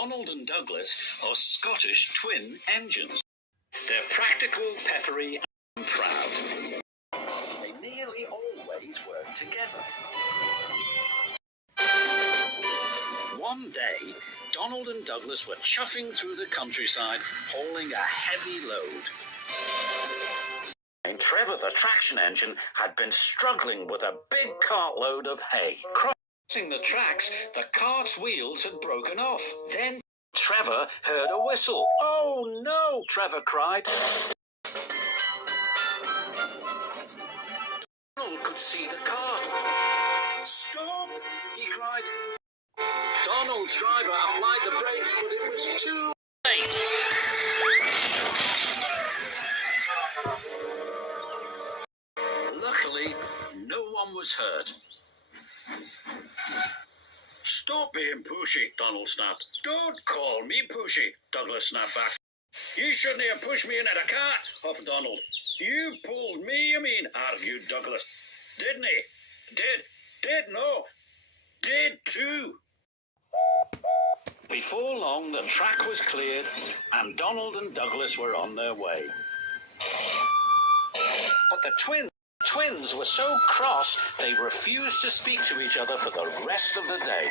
Donald and Douglas are Scottish twin engines. They're practical, peppery, and proud. They nearly always work together. One day, Donald and Douglas were chuffing through the countryside, hauling a heavy load. And Trevor, the traction engine, had been struggling with a big cartload of hay. Crossing the tracks, the cart's wheels had broken off. Then Trevor heard a whistle. "Oh no!" Trevor cried. Donald could see the cart. "Stop!" he cried. Donald's driver applied the brakes, but it was too late. Luckily, no one was hurt. "Stop being pushy," Donald snapped. "Don't call me pushy," Douglas snapped back. "You shouldn't have pushed me into the cart," huffed Donald. "You pulled me, you mean," argued Douglas. "Didn't he?" No. Did too." Before long, the track was cleared, and Donald and Douglas were on their way. But the twins were so cross, they refused to speak to each other for the rest of the day.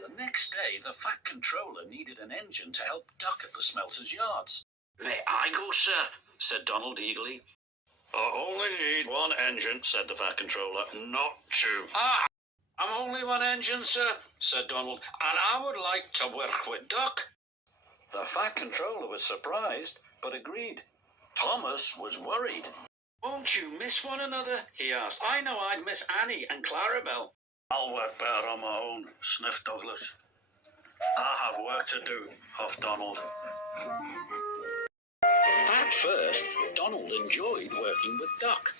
The next day, the Fat Controller needed an engine to help Duck at the smelter's yards. "May I go, sir?" said Donald eagerly. "I only need one engine," said the Fat Controller, "not two." "Ah, I'm only one engine, sir," said Donald, "and I would like to work with Duck." The Fat Controller was surprised, but agreed. Thomas was worried. "Won't you miss one another?" he asked. "I know I'd miss Annie and Clarabelle." "I'll work better on my own," sniffed Douglas. "I have work to do," huffed Donald. At first, Donald enjoyed working with Duck.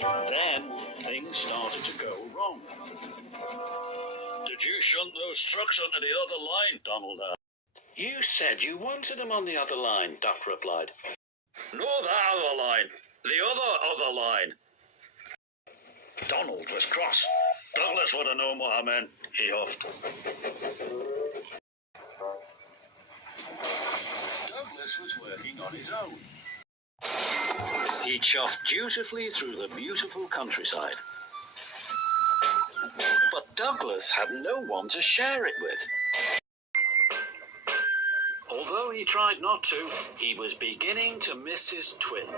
Then, things started to go wrong. "Did you shunt those trucks onto the other line?" Donald asked. "You said you wanted them on the other line," Duck replied. "No, the other line. The other line." Donald was cross. "Douglas would have known what I meant," he huffed. Douglas was working on his own. He chuffed dutifully through the beautiful countryside. But Douglas had no one to share it with. Although he tried not to, he was beginning to miss his twin.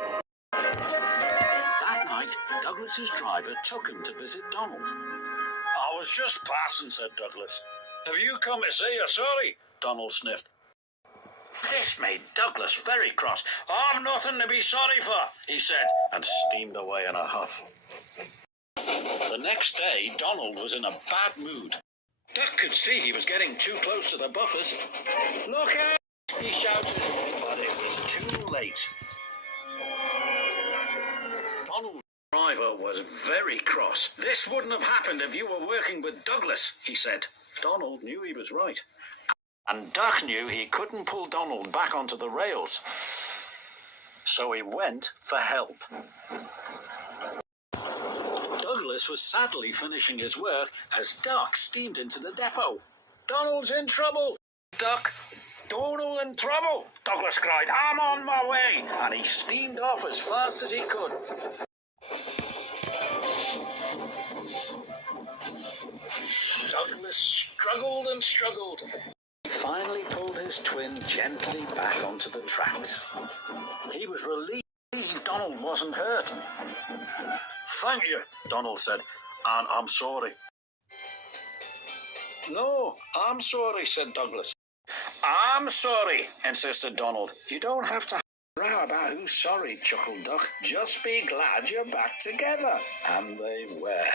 That night, Douglas's driver took him to visit Donald. "I was just passing," said Douglas. "Have you come to say you're sorry?" Donald sniffed. This made Douglas very cross. "I've nothing to be sorry for," he said, and steamed away in a huff. The next day, Donald was in a bad mood. Duck could see he was getting too close to the buffers. "Look out!" he shouted, but it was too late. Donald's driver was very cross. "This wouldn't have happened if you were working with Douglas," he said. Donald knew he was right. And Duck knew he couldn't pull Donald back onto the rails. So he went for help. Douglas was sadly finishing his work as Duck steamed into the depot. "Donald's in trouble!" "Duck, Donald in trouble!" Douglas cried. "I'm on my way!" And he steamed off as fast as he could. Douglas struggled and struggled. He finally pulled his twin gently back onto the tracks. He was relieved Donald wasn't hurt. "Thank you," Donald said, "and I'm sorry." "No, I'm sorry," said Douglas. "I'm sorry," insisted Donald. "You don't have to row about who's sorry," chuckled Duck. "Just be glad you're back together." And they were.